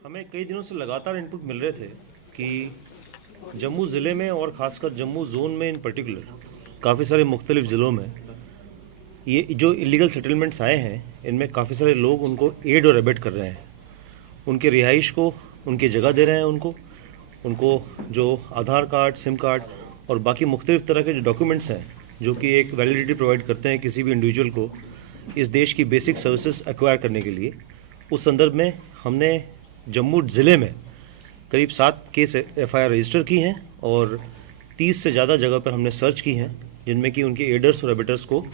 हमें कई दिनों से लगातार इनपुट मिल रहे थे कि जम्मू ज़िले में और ख़ासकर जम्मू ज़ोन में इन पर्टिकुलर काफ़ी सारे मुख्तलिफ़ ज़िलों में ये जो इलीगल सेटलमेंट्स आए हैं इनमें काफ़ी सारे लोग उनको एड और एबेट कर रहे हैं, उनके रिहाइश को उनकी जगह दे रहे हैं, उनको उनको जो आधार कार्ड, सिम कार्ड और बाकी मुख्तलिफ़ तरह के जो डॉक्यूमेंट्स हैं जो कि एक वैलिडिटी प्रोवाइड करते हैं किसी भी इंडिविजुअल को इस देश की बेसिक सर्विसेज एक्वायर करने के लिए। उस संदर्भ में हमने जम्मू ज़िले में करीब 7 केस FIR रजिस्टर की हैं और 30 से ज़्यादा जगह पर हमने सर्च की हैं, जिनमें कि उनके एडर्स और एबेटर्स को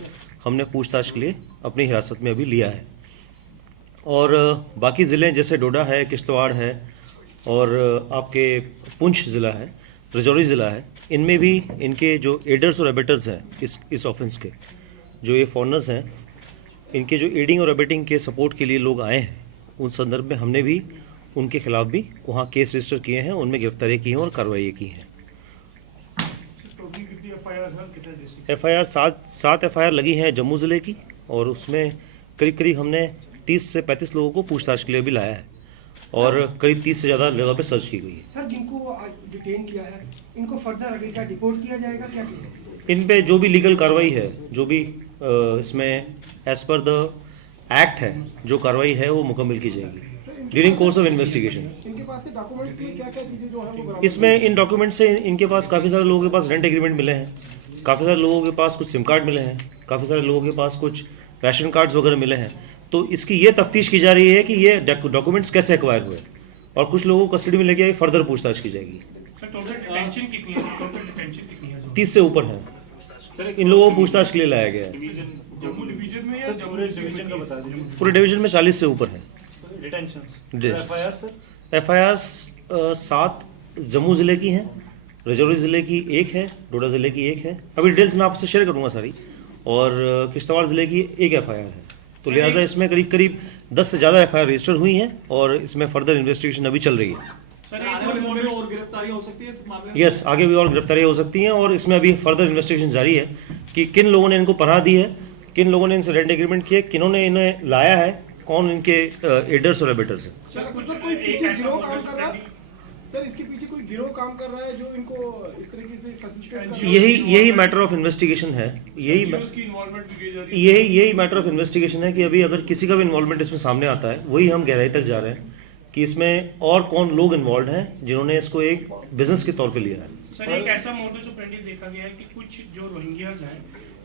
हमने पूछताछ के लिए अपनी हिरासत में अभी लिया है। और बाकी ज़िले जैसे डोडा है, किश्तवाड़ है और आपके पुंछ ज़िला है, राजौरी ज़िला है, इनमें भी इनके जो एडर्स और एबेटर्स हैं इस ऑफेंस के, जो ये फॉरनर्स हैं, इनके जो एडिंग और एबेटिंग के सपोर्ट के लिए लोग आए हैं, उन संदर्भ में हमने भी उनके खिलाफ भी वहाँ केस रजिस्टर किए हैं, उनमें गिरफ्तारी की हैं और कार्रवाई की हैं। FIR 7 FIR लगी हैं जम्मू ज़िले की और उसमें करीब करीब हमने 30 से 35 लोगों को पूछताछ के लिए भी लाया है और करीब 30 से ज़्यादा जगह पे सर्च की गई है। सर, जिनको आज डिटेन किया है, इनको फर्दर अभी क्या डिपोर्ट किया जाएगा, क्या किया जाएगा? इन पे जो भी लीगल कार्रवाई है, जो भी इसमें एज पर द एक्ट है, जो कार्रवाई है वो मुकम्मल की जाएगी ड्यूरिंग कोर्स ऑफ इन्वेस्टिगेशन। इनके पास से डॉक्यूमेंट्स में क्या क्या चीजें जो है वो बरामद इसमें इन डॉक्यूमेंट से इनके पास काफ़ी सारे लोगों के पास रेंट एग्रीमेंट मिले हैं, काफ़ी सारे लोगों के पास कुछ सिम कार्ड मिले हैं, काफ़ी सारे लोगों के पास कुछ राशन कार्ड्स वगैरह मिले हैं। तो इसकी ये तफ्तीश की जा रही है कि ये डॉक्यूमेंट्स कैसे एक्वायर हुए और कुछ लोगों को कस्टडी में लेके फर्दर पूछताछ की जाएगी। टोटल डिटेंशन कितनी है? 30 से ऊपर है। इन लोगों को पूछताछ के लिए लाया गया है। जम्मू डिवीजन में या जम्मू डिवीजन का बता दीजिए। पूरे डिवीजन में 40 से ऊपर है। FIR 7 जम्मू ज़िले की हैं, राजौरी ज़िले की 1 है, डोडा ज़िले की 1 है। अभी डिटेल्स मैं आपसे शेयर करूंगा सारी। और किश्तवाड़ ज़िले की 1 FIR है। तो लिहाजा इसमें करीब करीब 10 से ज़्यादा FIR रजिस्टर हुई हैं और इसमें फर्दर इन्वेस्टिगेशन अभी चल रही है। और गिरफ्तारी हो सकती है इस मामले में? यस, आगे भी और गिरफ्तारियाँ हो सकती हैं और इसमें अभी फर्दर इन्वेस्टिगेशन जारी है कि किन लोगों ने इनको पनाह दी है, किन लोगों ने इनसे रेंट एग्रीमेंट किए, किन्होंने इन्हें लाया है, कौन इनके एडर्स और एबेटर्स हैं। सर, कोई पीछे गिरोह काम कर रहा है? सर, इसके पीछे कोई गिरोह काम कर रहा है जो इनको इस तरीके से फैसिलिटेट कर रहा है? यही मैटर ऑफ इन्वेस्टिगेशन है। यही मैटर ऑफ इन्वेस्टिगेशन है कि अभी अगर किसी का भी इन्वॉल्वमेंट इसमें सामने आता है, वही हम गहराई तक जा रहे हैं कि इसमें और कौन लोग इन्वॉल्व हैं जिन्होंने इसको एक बिजनेस के तौर पे लिया है। सर, एक ऐसा मोडस ऑपरेंडी देखा गया है कि कुछ जो रोहिंग्याज हैं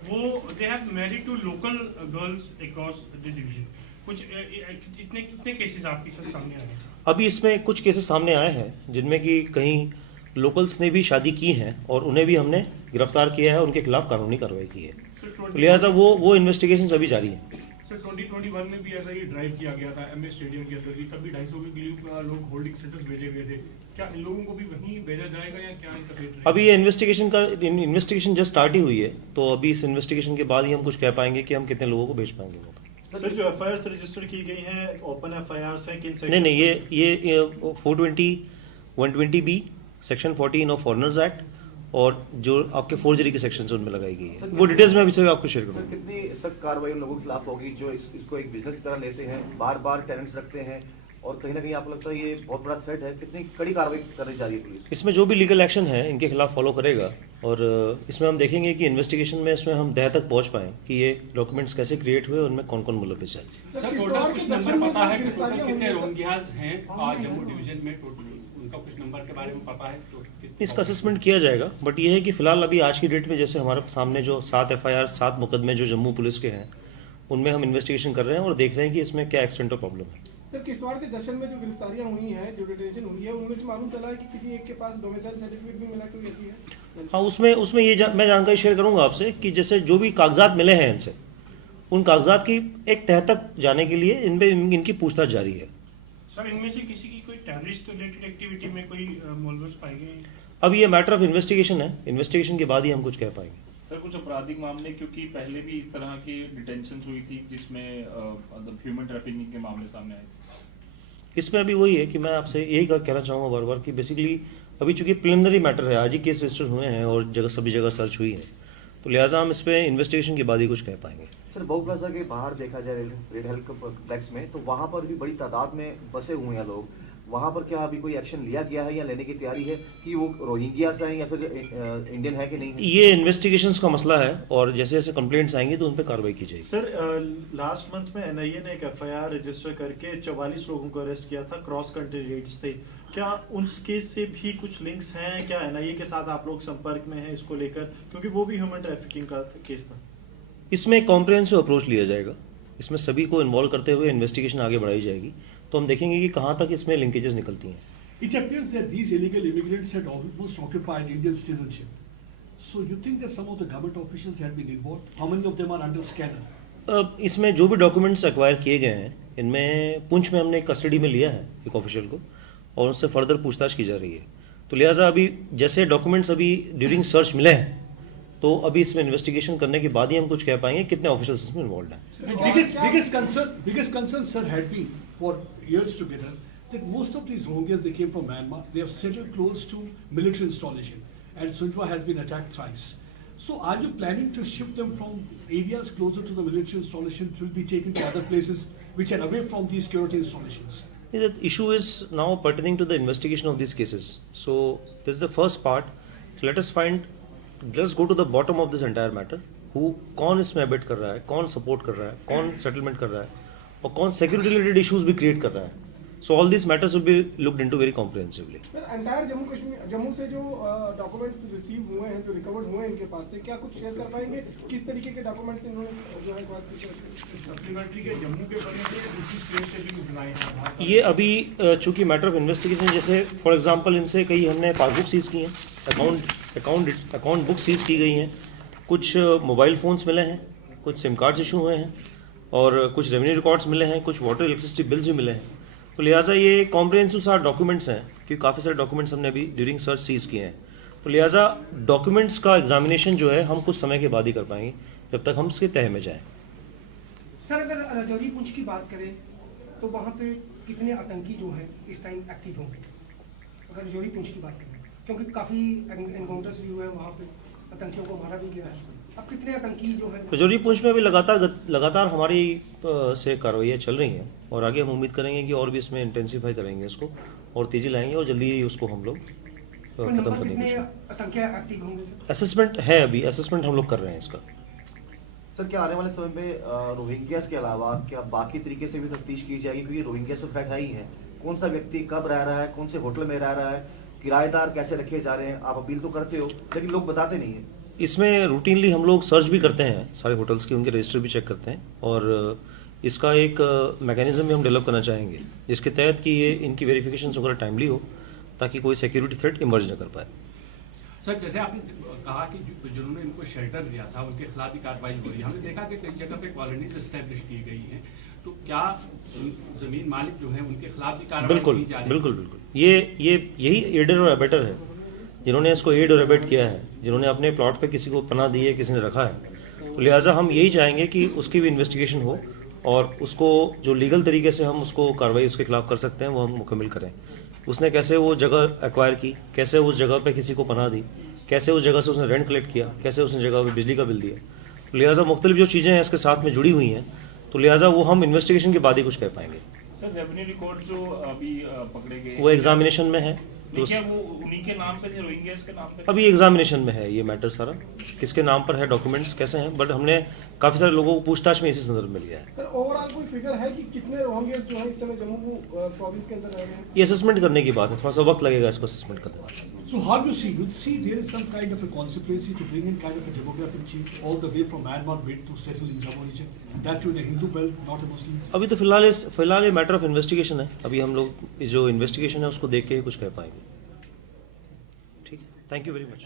वो they have married to local girls across the division. कुछ कितने केसेस आपके साथ सामने आए हैं? अभी इसमें कुछ केसेस सामने आए हैं जिनमें कि कहीं लोकल्स ने भी शादी की है और उन्हें भी हमने गिरफ्तार किया है, उनके खिलाफ कानूनी कार्रवाई की है। तो लिहाजा वो इन्वेस्टिगेशन अभी जारी है। सर, 2021 में भी ऐसा ही ड्राइव किया गया था MS स्टेडियम के अंदर, तब भी 250 के करीब लोग होल्डिंग सेंटर्स भेजे गए थे। क्या इन लोगों को भी वहीं भेजा जाएगा या क्या इनका वेट रहेगा? अभी ये इन्वेस्टिगेशन जस्ट स्टार्ट ही हुई है, तो अभी इस इन्वेस्टिगेशन के बाद ही हम कुछ कह पाएंगे कि हम कितने लोगों को भेज पाएंगे। सर, जो FIR रजिस्टर की गई हैं ओपन FIR हैं किन सेक्शन? नहीं, ये 420 120B section 14 of foreigners act और जो आपके फोर्जरी के सेक्शन से उनमें लगाई गई है, वो डिटेल्स में अभी से आपको शेयर सर, करूँगा। कितनी सख्त कार्रवाई उन लोगों के खिलाफ होगी जो इसको एक बिजनेस की तरह लेते हैं, बार बार टेनेंट्स रखते हैं और कहीं ना कहीं आपको लगता है ये बहुत बड़ा थ्रेट है? कितनी कड़ी कार्रवाई करनी चाहिए पुलिस? इसमें जो भी लीगल एक्शन है इनके खिलाफ फॉलो करेगा और इसमें हम देखेंगे कि इन्वेस्टिगेशन में इसमें हम तह तक पहुंच पाएँ कि ये डॉक्यूमेंट्स कैसे क्रिएट हुए, उनमें कौन कौन मुलविस है। सर, टोटल कुछ नंबर पता है कि टोटल कितने रोहिंग्याज हैं आज जम्मू डिवीजन में? टोटल उनका कुछ नंबर के बारे में पता है? इसका असेसमेंट किया जाएगा, बट ये है कि फिलहाल अभी आज की डेट में जैसे हमारे सामने जो 7 FIR 7 मुकदमे जो जम्मू पुलिस के हैं उनमें हम इन्वेस्टिगेशन कर रहे हैं और देख रहे हैं कि इसमें क्या एक्सटेंट ऑफ प्रॉब्लम है। सर, किश्तवाड़ के दर्शन में जो गिरफ्तारियां हुई हैं, जो डिटेंशन हुई है, उनमें से मालूम चला है कि किसी एक के पास डोमिसाइल सर्टिफिकेट भी मिला, कोई ऐसी है? हाँ, उसमें मैं जानकारी शेयर करूंगा आपसे कि जैसे जो भी कागजात मिले हैं इनसे, उन कागजात की एक तह तक जाने के लिए इनकी पूछताछ जारी है। सर, इनमें से किसी की कोई टेररिस्ट रिलेटेड एक्टिविटी में कोई मुलविस पाए गए? अब ये मैटर ऑफ इन्वेस्टिगेशन है, इन्वेस्टिगेशन के बाद ही हम कुछ कह पाएंगे। सर, कुछ आपराधिक मामले, क्योंकि पहले भी इस तरह की डिटेंशन हुई थी जिसमें ह्यूमन ट्रैफिकिंग के मामले सामने आए थे। इसमें अभी वही है कि मैं आपसे यही कहना चाहूँगा बार बार कि बेसिकली अभी चूंकि प्रिलिमिनरी मैटर है, आज ही केस रजिस्टर हुए हैं और सभी जगह सर्च हुई है, तो लिहाजा हम इस पर इन्वेस्टिगेशन के बाद ही कुछ कह पाएंगे। सर, बहु प्लाजा के बाहर देखा जाए रेड हेल कॉम्प्लेक्स में, तो वहाँ पर भी बड़ी तादाद में बसे हुए हैं लोग। वहाँ पर क्या अभी कोई एक्शन लिया गया है या लेने की तैयारी है कि वो रोहिंग्या से हैं या फिर इंडियन है कि नहीं है? ये इन्वेस्टिगेशंस का मसला है और जैसे जैसे कंप्लेंट्स आएंगी तो उन पर कार्रवाई की जाएगी। सर लास्ट मंथ में एनआईए ने एक एफआईआर रजिस्टर करके 44 लोगों को अरेस्ट किया था, क्रॉस कंट्री रेड्स थे। क्या उस केस से भी कुछ लिंक्स हैं? क्या एनआईए के साथ आप लोग संपर्क में हैं इसको लेकर, क्योंकि वो भी ह्यूमन ट्रैफिकिंग का केस था? इसमें एक कॉम्प्रिहेंसिव अप्रोच लिया जाएगा, इसमें सभी को इन्वॉल्व करते हुए इन्वेस्टिगेशन आगे बढ़ाई जाएगी, तो हम देखेंगे कि कहाँ तक इसमें लिंकेजेस निकलती हैं। It appears that these illegal immigrants had almost occupied Indian citizenship. So you think that some of the government officials had been involved? How many of them are under scanner? इसमें जो भी documents acquire किए गए हैं, इनमें पुंछ में हमने custody में लिया है एक ऑफिशियल को और उससे फर्दर पूछताछ की जा रही है। तो लिहाजा अभी जैसे डॉक्यूमेंट्स अभी ड्यूरिंग सर्च मिले हैं, तो अभी इसमें इन्वेस्टिगेशन करने के बाद ही हम कुछ कह पाएंगे कितने ऑफिसर्स इसमें इन्वॉल्व हैं। Biggest concern, sir, had been for years together that most of these Rohingyas, they came from Myanmar. They have settled close to military installation, and Sundwa has been attacked thrice. So, are you planning to shift them from areas closer to the military installation to be taken to other places which are away from these security installations? The issue is now pertaining to the investigation of these cases. So this is the first part. So let's go to the bottom of this entire matter. कौन इसमें abate कर रहा है, कौन support कर रहा है, कौन सेटलमेंट कर रहा है और कौन सिक्योरिटी रिलेटेड इश्यूज भी क्रिएट कर रहा है। So all these matters will be looked into very comprehensively. Sir entire Jammu से जो डॉक्यूमेंट्स रिसीव हुए हैं, जो रिकवर्ड हुए हैं इनके पास से, क्या कुछ शेयर कर पाएंगे? किस तरीके के डॉक्यूमेंट्स इन्होंने जो है बात की? सप्लीमेंट्री के जम्मू के बने थे, दूसरी स्टेट से भी बुलाए हैं। ये अभी चूंकि मैटर ऑफ इन्वेस्टिगेशन, जैसे फॉर एग्जांपल इनसे कई हमने पासबुक सीज की हैं, अकाउंट बुक सीज की गई हैं, कुछ मोबाइल फ़ोन्स मिले हैं, कुछ सिम कार्ड्स इशू हुए हैं और कुछ रेवेन्यू रिकॉर्ड्स मिले हैं, कुछ वाटर इलेक्ट्रिसिटी बिल्स भी मिले हैं। तो लिहाजा ये कॉम्प्रिहेंसिव सारे डॉक्यूमेंट्स हैं, क्योंकि काफ़ी सारे डॉक्यूमेंट्स हमने अभी ड्यूरिंग सर्च सीज किए हैं। तो लिहाजा डॉक्यूमेंट्स का एग्जामिनेशन जो है हम कुछ समय के बाद ही कर पाएंगे, जब तक हम इसके तह में जाएँ। सर अगर राजौरी पुंछ की बात करें तो वहाँ पे कितने आतंकी जो हैं इस टाइम एक्टिव होंगे, अगर राजौरी पुंछ की बात करें, क्योंकि काफ़ी एनकाउंटर्स भी हुए हैं वहाँ पे, आतंकियों को मारा भी गया है। अब कितने आतंकी जो है राजौरी पुंछ में भी लगातार हमारी से कार्रवाइयाँ चल रही हैं और आगे हम उम्मीद करेंगे कि और भी इसमें इंटेंसिफाई करेंगे इसको और तेजी लाएंगे और जल्दी ही उसको हम लोग खत्म करेंगे। आतंकी एक्टिव होंगे? असेसमेंट है, अभी असेसमेंट हम लोग कर रहे हैं इसका। सर क्या आने वाले समय में रोहिंग्यास के अलावा क्या बाकी तरीके से भी तफ्तीश की जाएगी, क्योंकि रोहिंग्यास तो थ्रेट है ही है, कौन सा व्यक्ति कब रह रहा है, कौन से होटल में रह रहा है, किराएदार कैसे रखे जा रहे हैं? आप अपील तो करते हो लेकिन लोग बताते नहीं है। इसमें रूटीनली हम लोग सर्च भी करते हैं सारे होटल्स की, उनके रजिस्टर भी चेक करते हैं और इसका एक मैकेनिज्म भी हम डेवलप करना चाहेंगे जिसके तहत कि ये इनकी वेरिफिकेशन वगैरह टाइमली हो ताकि कोई सिक्योरिटी थ्रेट इमर्ज न कर पाए। सर जैसे आपने कहा कि जिन्होंने इनको शेल्टर दिया था उनके खिलाफ भी कार्रवाई हो रही है, हमने देखा कि कई जगह पे कॉलोनीज एस्टेब्लिश की गई हैं, तो क्या जमीन मालिक जो है उनके खिलाफ भी कार्रवाई की जा रही है? बिल्कुल यही एडर और अबेटर है जिन्होंने इसको एड और अबेट किया है, जिन्होंने अपने प्लॉट पे किसी को पनाह दी है, किसी ने रखा है। तो लिहाजा हम यही चाहेंगे कि उसकी भी इन्वेस्टिगेशन हो और उसको जो लीगल तरीके से हम उसको कार्रवाई उसके खिलाफ कर सकते हैं वो हम मुकम्मल करें। उसने कैसे वो जगह एक्वायर की, कैसे उस जगह पे किसी को पनाह दी, कैसे उस जगह से उसने रेंट कलेक्ट किया, कैसे उसने जगह पे बिजली का बिल दिया। तो लिहाजा मुख्तलिफ जो चीज़ें हैं इसके साथ में जुड़ी हुई हैं, तो लिहाजा वो हम इन्वेस्टिगेशन के बाद ही कुछ कह पाएंगे। सर रेवेन्यू रिकॉर्ड जो अभी पकड़े गए वो एग्जामिनेशन में है, तो क्या वो उन्हीं के नाम पे थे, रोहिंग्यास के नाम पे? अभी एग्जामिनेशन में है ये मैटर सारा, किसके नाम पर है, डॉक्यूमेंट्स कैसे हैं, बट हमने काफ़ी सारे लोगों को पूछताछ में इसी संदर्भ में लिया है। सर ओवरऑल कोई फिगर है कि कितने रोहिंग्यास जो है इस समय जम्मू प्रोविंस के अंदर रह रहे हैं? ये असेसमेंट करने की बात है, थोड़ा सा वक्त लगेगा इसको असेसमेंट करने में। So how do you see there is some kind of a conspiracy to bring in kind of a demographic change all the way from Myanmar bid to settle in Jammu region, that too in a Hindu belt, not a Muslim? अभी तो फिलहाल ये matter of investigation है, अभी हम लोग जो investigation है उसको देख के ही कुछ कह पाएंगे। ठीक है, थैंक यू वेरी मच।